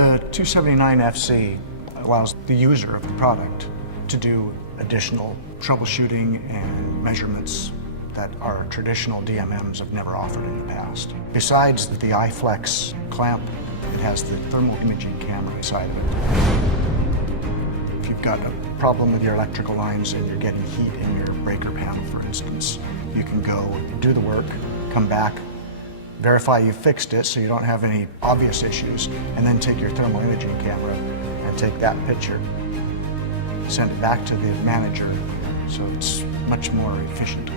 The 279FC allows the user of the product to do additional troubleshooting and measurements that our traditional DMMs have never offered in the past. Besides the iFlex clamp, it has the thermal imaging camera inside of it. If you've got a problem with your electrical lines and you're getting heat in your breaker panel, for instance, you can go do the work, come back, verify you fixed it so you don't have any obvious issues, and then take your thermal imaging camera and take that picture, send it back to the manager, so it's much more efficient.